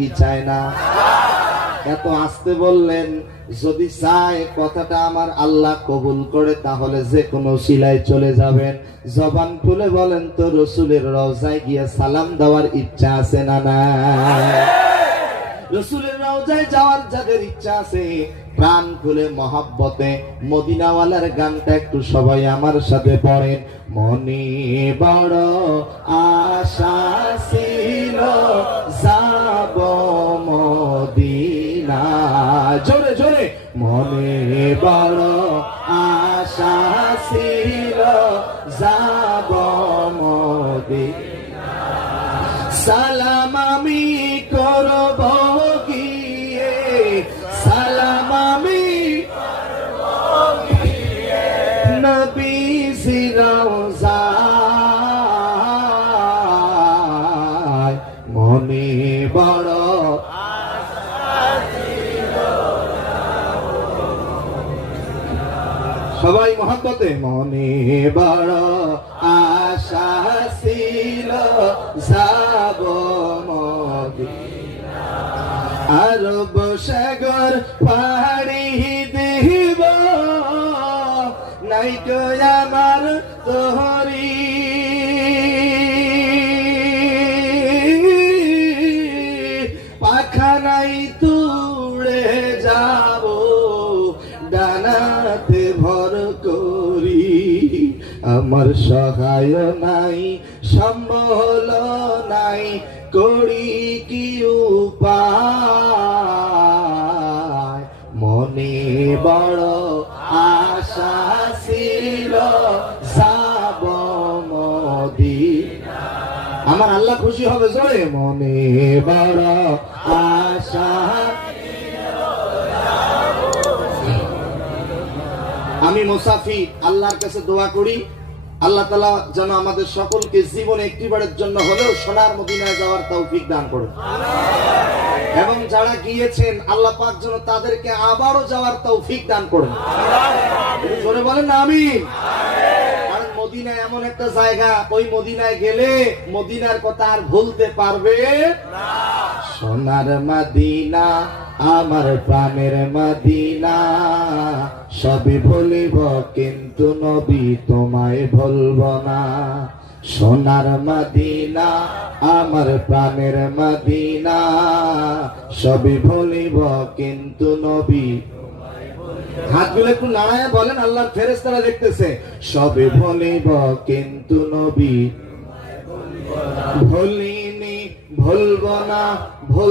কি চায় না? এত আসতে বললেন, যদি চায় কথাটা আমার আল্লাহ কবুল করে, তাহলে যে কোনো শিলায় চলে যাবেন। জবান খুলে বলেন তো, রসুলের রওজায় গিয়ে সালাম দেওয়ার ইচ্ছা আছে না না? রসুলের রওজায় যাওয়ার যাদের ইচ্ছা আছে, প্রাণ খুলে মহাব্বতে মদিনাওয়ালার গানটা একটু সবাই আমার সাথে পড়েন। মনে বড় আশা মনে বড় আশা ছিল যাব মদিনা সালাম আমি করব গিয়ে সালাম আমি নবী সিরাউজায় সবাই মহাব্বতে। মনে বড় আশা ছিল যাব আরব সাগর পাহাড়ি দেব। নাই আমার সহায় নাই, সম্বল নাই, করি কি উপায়? মনে বড় আশা ছিল আমার আল্লাহ খুশি হবে জোরে, মনে বড় আশা আমি মুসাফি আল্লাহর কাছে দোয়া করি আল্লাহ তালা যেন আমাদের সকলকে জীবনে একটিবারের জন্য হলেও সোনার মদিনায় যাওয়ার তৌফিক দান করুন। এবং যারা গিয়েছেন, আল্লাহ পাক যেন তাদেরকে আবারও যাওয়ার তৌফিক দান করুন। বলেন আমি মদিনা এমন একটা জায়গা, ওই মদিনায় গেলে মদিনার কথা আর ভুলতে পারবে সোনার মদিনা, আমার প্রাণের মদিনা, সবই ভুলিব, কিন্তু নবী তোমায় ভুলব না। সোনার মাদিনা, আমার প্রাণের মাদিনা, সবই ভুলিব, কিন্তু নবী হাতগুলো একটু নাড়ায় বলেন, আল্লাহর ফেরেস্তারা দেখতেছে। সবে ভলিব, কিন্তু নবী। ভুলিনি, ভুলব না, ভুল